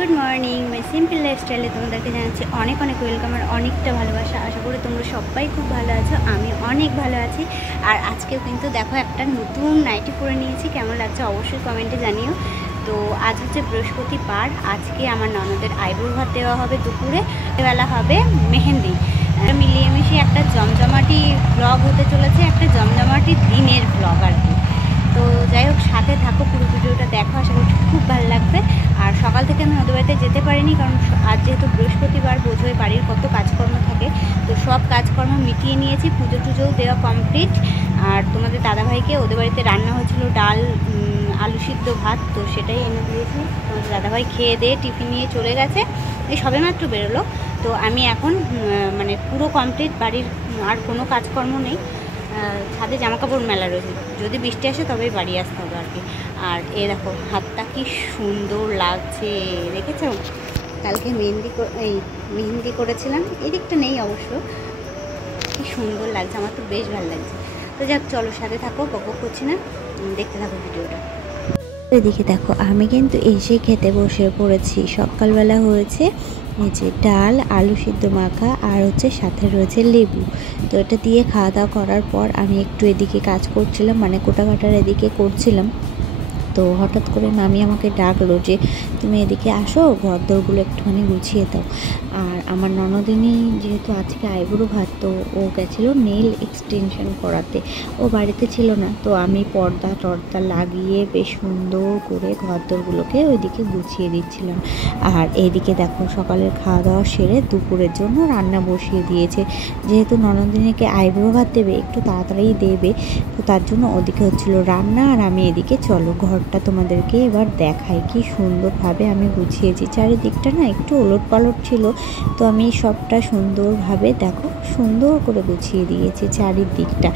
Good morning मैं simple लाइफस्टाइले तुम्हादेरके जानाচ্ছি অনেক অনেক ওয়েলকাম আর অনেকটা ভালোবাসা। আশা করি তোমরা সবাই খুব ভালো আছো, আমি অনেক ভালো আছি। আর আজকেও কিন্তু দেখো একটা নতুন নাইটি পরে নিয়েছি, কেমন লাগছে অবশ্যই কমেন্টে জানিও। তো আজ হচ্ছে বৃহস্পতিবার, আজকে আমার ননদের আইব্রো ভাত দেওয়া হবে, দুপুরে বেলা হবে মেহেন্দি। মিলিয়ে মিশিয়ে একটা জমজমাটি ব্লগ হতে চলেছে, একটা জমজমাটি দিনের ব্লগ আর কি। তো যাই হোক, সাথে থাকো, পুরো ভিডিওটা দেখো, আশা করছি খুব ভালো লাগবে। আর সকাল থেকে আমি ওদের বাড়িতে যেতে পারিনি, কারণ আজ যেহেতু বৃহস্পতিবার, বোঝোই বাড়ির কত কাজকর্ম থাকে। তো সব কাজকর্ম মিটিয়ে নিয়েছি, পুজো টুজোও দেওয়া কমপ্লিট। আর তোমাদের দাদাভাইকে ওদের বাড়িতে রান্না হয়েছিল ডাল, আলু সিদ্ধ, ভাত, তো সেটাই এনে দিয়েছি। তোমাদের দাদাভাই খেয়ে দিয়ে টিফিন নিয়ে চলে গেছে, এই সবেমাত্র বেরোলো। তো আমি এখন মানে পুরো কমপ্লিট, বাড়ির আর কোনো কাজকর্ম নেই। ছাদে জামাকাপড় মেলা রয়েছে, যদি বৃষ্টি আসে তবেই বাড়ি আসতে হবে আর কি। আর এ দেখো হাতটা কি সুন্দর লাগছে, দেখেছো? কালকে মেহেন্দি করেছিলাম, এদিকটা নেই অবশ্য। কি সুন্দর লাগছে, আমার তো বেশ ভালো লাগছে। তো যাক, চলো সাথে থাকো, বক করছি না, দেখতে থাকো ভিডিওটা। এদিকে দেখো, আমি কিন্তু এসে খেতে বসে পড়েছি। সকালবেলা হয়েছে এই যে ডাল, আলু সিদ্ধ মাখা, আর হচ্ছে সাথে রয়েছে লেবু। তো এটা দিয়ে খাওয়া দাওয়া করার পর আমি একটু এদিকে কাজ করছিলাম, মানে কোটাকাটার এদিকে করছিলাম। তো হঠাৎ করে মামি আমাকে ডাকলো যে তুমি এদিকে আসো, ঘর দোরগুলো একটুখানি গুছিয়ে দাও। আর আমার ননদিনী যেহেতু আজকে আইব্রো ভাত, তো ও গেছিলো নেল এক্সটেনশন করাতে, ও বাড়িতে ছিল না। তো আমি পর্দা টর্দা লাগিয়ে বেশ সুন্দর করে ঘর দোরগুলোকে ওইদিকে গুছিয়ে দিচ্ছিলাম। আর এইদিকে দেখো, সকালের খাওয়া দাওয়া সেরে দুপুরের জন্য রান্না বসিয়ে দিয়েছে। যেহেতু ননদিনীকে আইব্রো ভাত দেবে, একটু তাড়াতাড়ি দেবে, তো তার জন্য ওদিকে হচ্ছিলো রান্না। আর আমি এদিকে চলো ঘরটা তোমাদেরকে এবার দেখাই, কি সুন্দরভাবে আমি গুছিয়েছি। চারিদিকটা না একটু ওলট পালট ছিল, তো আমি সবটা সুন্দরভাবে দেখো সুন্দর করে গুছিয়ে দিয়েছি চারিদিকটা,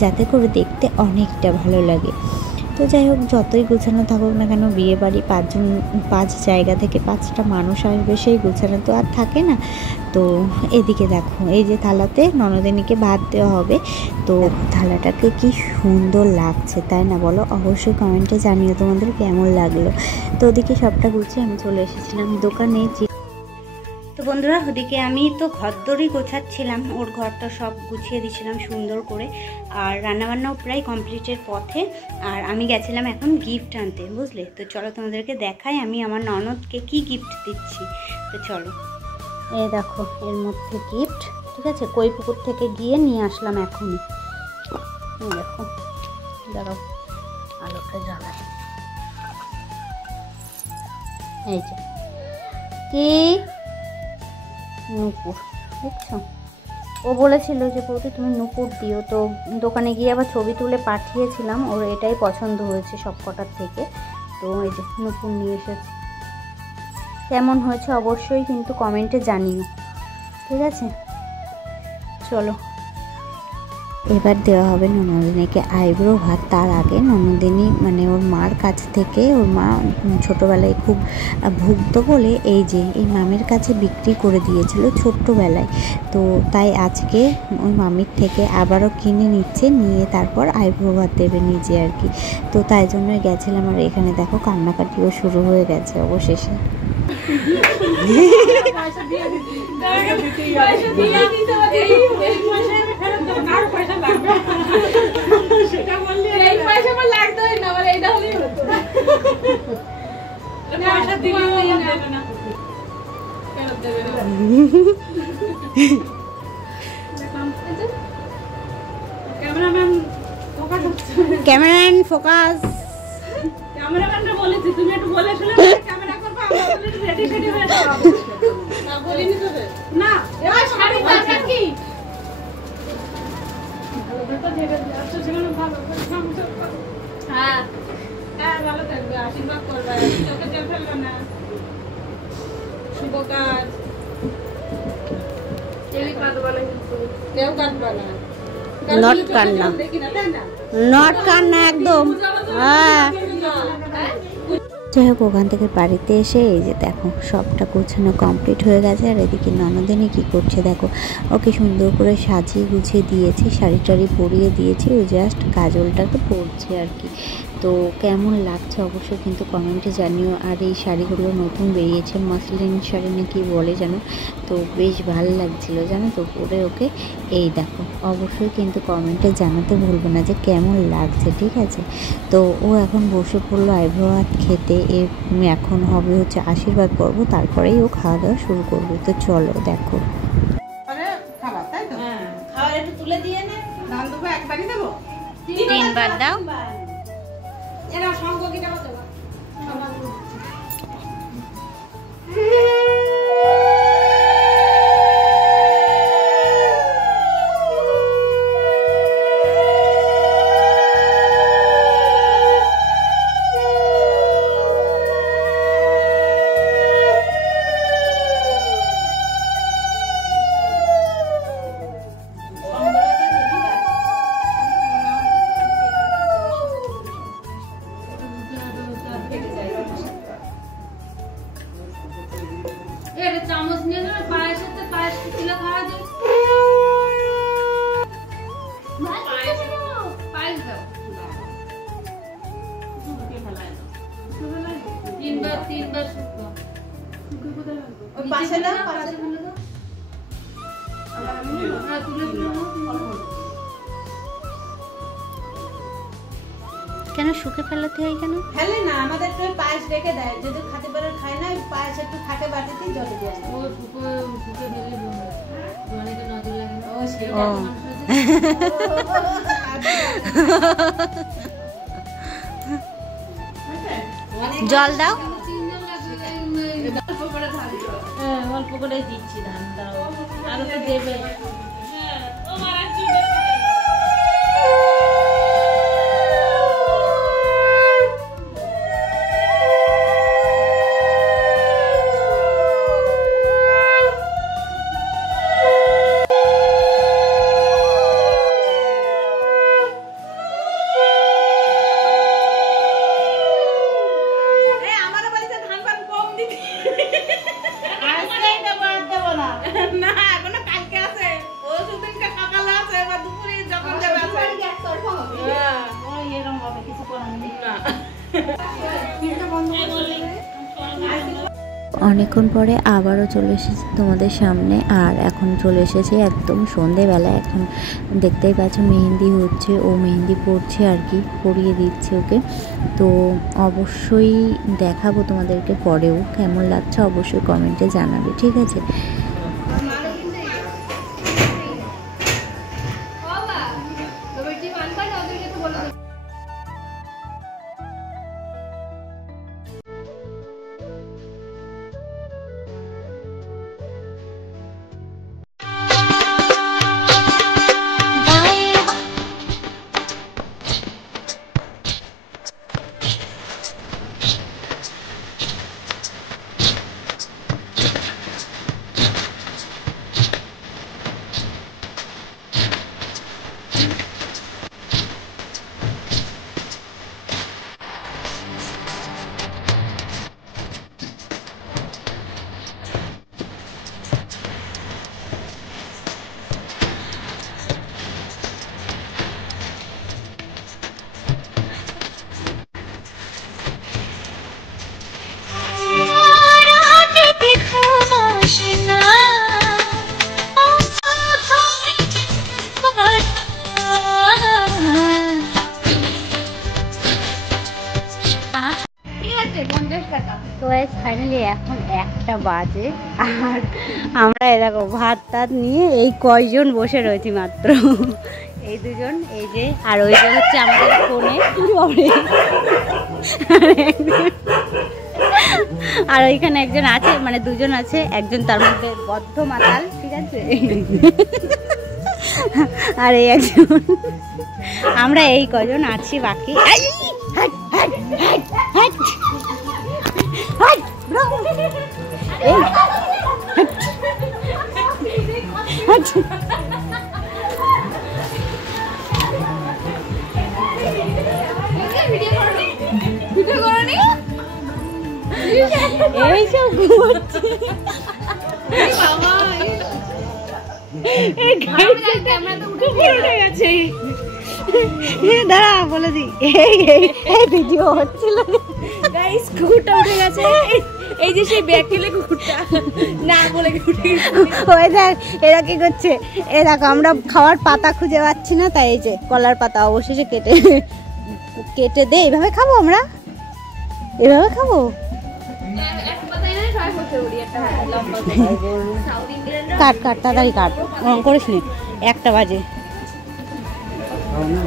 যাতে করে দেখতে অনেকটা ভালো লাগে। তো যাই হোক, যতই গুছানো থাকুক না কেন, বিয়ে বাড়ি 5 জায়গা থেকে 5টা মানুষ আসবে, সেই গুছানো তো আর থাকে না। তো এদিকে দেখো, এই যে থালাতে ননদিনীকে ভাত দেওয়া হবে, তো থালাটাকে কি সুন্দর লাগছে, তাই না বলো? অবশ্যই কমেন্টে জানিও তোমাদের কেমন লাগলো। তো ওদিকে সবটা গুছিয়ে আমি চলে এসেছিলাম দোকানে। তো বন্ধুরা, ওদিকে আমি তো ঘরদোরই গোছাচ্ছিলাম, ওর ঘরটা সব গুছিয়ে দিয়েছিলাম সুন্দর করে। আর রান্নাবান্নাও প্রায় কমপ্লিটের পথে। আর আমি গেছিলাম এখন গিফট আনতে, বুঝলে? তো চলো তোমাদেরকে দেখাই আমি আমার ননদকে কি গিফট দিচ্ছি। তো চলো, এই দেখো এর মধ্যে গিফট, ঠিক আছে? কৈপুকুর থেকে গিয়ে নিয়ে আসলাম এখনই। দেখো, দাঁড়াও আলোটা জ্বালায়। এই যে কি নূপুর, দেখছো? ও বলেছিল যে বৌদি তুমি নূপুর দিও, তো দোকানে গিয়ে আবার ছবি তুলে পাঠিয়েছিলাম, ওর এটাই পছন্দ হয়েছে সব কটার থেকে। তো এই যে নূপুর নিয়ে এসেছে, কেমন হয়েছে অবশ্যই কিন্তু কমেন্টে জানিও, ঠিক আছে? চলো, এবার দেওয়া হবে ননদিনীকে আইব্রো ভাত। তার আগে ননদিনী মানে ওর মার কাছ থেকে, ওর মা ছোটোবেলায় খুব ভুগতো বলে এই যে এই মামির কাছে বিক্রি করে দিয়েছিল ছোট্টবেলায়। তো তাই আজকে ওই মামির থেকে আবারও কিনে নিচ্ছে, নিয়ে তারপর আইব্রো ভাত দেবে নিজে আর কি। তো তাই জন্যই গেছিলাম। আর এখানে দেখো কান্নাকাটিও শুরু হয়ে গেছে অবশেষে। Cameraman focus. ক্যামেরাম্যানরা বলেছি তুমি একটু বলে শুনে ক্যামেরা করবে, আমরা বলি রেডি রেডি হয়ে যাও। না বলিনি তো না, এবার শাড়ি দরকার কি? ভালো তো ধীরে আচ্ছা ছিল না, ভালো হ্যাঁ হ্যাঁ ভালো থাকবে, আশীর্বাদ করবে, চোখে জল ফেলবে না। শুভ কাজ কেউ কাটবে না, কেউ কাটবে না, নট কান্না, নট কান্না একদম। হ্যাঁ, যাই হোক, ওখান থেকে বাড়িতে এসে এই যে দেখো সবটা গোছানো কমপ্লিট হয়ে গেছে। আর এদিকে ননদিনী কী করছে দেখো, ওকে সুন্দর করে সাজিয়ে গুছিয়ে দিয়েছি, শাড়ি টাড়ি পরিয়ে দিয়েছি, ও জাস্ট কাজলটাকে পরছে আর কি। তো কেমন লাগছে অবশ্যই কিন্তু কমেন্টে জানিও। আর এই শাড়িগুলো নতুন বেরিয়েছে, মাসলিন শাড়ি নাকি বলে যেন, তো বেশ ভালো লাগছিলো জানো তো পরে ওকে। এই দেখো, অবশ্যই কিন্তু কমেন্টে জানাতে ভুলবো না যে কেমন লাগছে, ঠিক আছে। তো ও এখন বসে পড়লো আইব্রো ভাত খেতে। এখন হবে হচ্ছে আশীর্বাদ পর্ব, তারপরেই ও খাওয়া দাওয়া শুরু করবে। তো চলো দেখো। তিনবার দাও। চামচ নিয়ে না পায়ের সাথে পায়েস তুলে খাওয়া যায়। পায়েস দাও তিনবার শুকনো পাশে না পাশে ফেলে দাও। কেন শুকে ফেলাতে হয়? কেন ফেলে না, আমাদের তো পায়েস রেখে দেয়, যদি খাতে পারে খায় না, পায়েস একটু থাকে বাটিতে জলে দিয়ে ও শুকে ফেলে অনেকে নজর লাগে না। ও সেটা জল দাও। অল্প করে দিচ্ছি, ধান দাও আরো তো দেবে। অনেকক্ষণ পরে আবারও চলে এসেছি তোমাদের সামনে। আর এখন চলে এসেছে একদম সন্ধেবেলা। এখন দেখতেই পাচ্ছ মেহেন্দি হচ্ছে, ও মেহেন্দি পড়ছে আর কি, পরিয়ে দিচ্ছে ওকে। তো অবশ্যই দেখাবো তোমাদেরকে পরেও, কেমন লাগছে অবশ্যই কমেন্টে জানাবে, ঠিক আছে। তো ফাইনালি এখন 1টা বাজে, আর আমরা এরকম ভাত টাত নিয়ে এই কয়জন বসে রয়েছি মাত্র, এই দুজন, এই যে, আর ওইটা হচ্ছে আমাদের ফোনে, আর ওইখানে একজন আছে, মানে দুজন আছে, একজন তার মধ্যে বদ্ধ মাতাল, ঠিক আছে, আর এই একজন, আমরা এই কজন আছি বাকি। এইসব দাঁড়া বলে দি, এই ভিডিও হচ্ছিল। গাইস কুকুরটা উঠে গেছে, এই যে সেই ব্যাগ ঠেলে কুকুরটা না বলে উঠে গেছে। ওই দেখ এরা কি করছে, এ দেখো আমরা খাওয়ার পাতা খুঁজে পাচ্ছি না, তাই এই যে কলার পাতা অবশেষে কেটে দে। এইভাবে খাবো আমরা, এভাবে খাবো। কাট কাট তাড়াতাড়ি কাট, করিস নি, 1টা বাজে।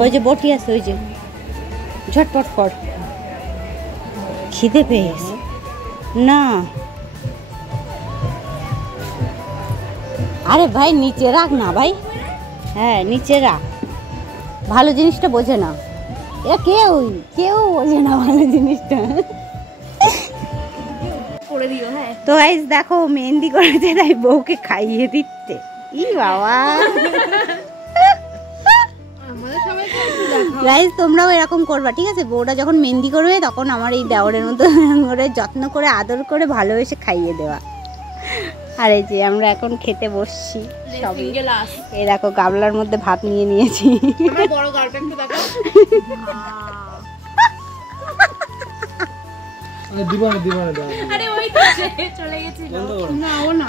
ওই যে বটি আছে, ওই যে ঝটপট কর, খিদে পেয়েছে না। আরে ভাই নিচে রাখ না ভাই, হ্যাঁ নিচে রাখ, ভালো জিনিসটা বোঝে না এ, কেউ বোঝে না ভালো জিনিসটা। করে দিও। হ্যাঁ তো গাইস দেখো মেহেন্দি করেছে, তাই বউকে খাইয়ে দিচ্ছে। ই বাবা, গাইস তোমরাও এরকম করবা, ঠিক আছে? বউটা যখন মেহেন্দি করবে তখন আমার এই দেওরের মতো করে যত্ন করে আদর করে ভালোবেসে খাইয়ে দেওয়া। আর এই যে আমরা এখন খেতে বসছি সবই। এই দেখো গামলার মধ্যে ভাত নিয়ে নিয়েছি। আমার বড় গার্লফ্রেন্ড দেখো, দিবানে আরে ওই তো চলে গেছিল। না ও না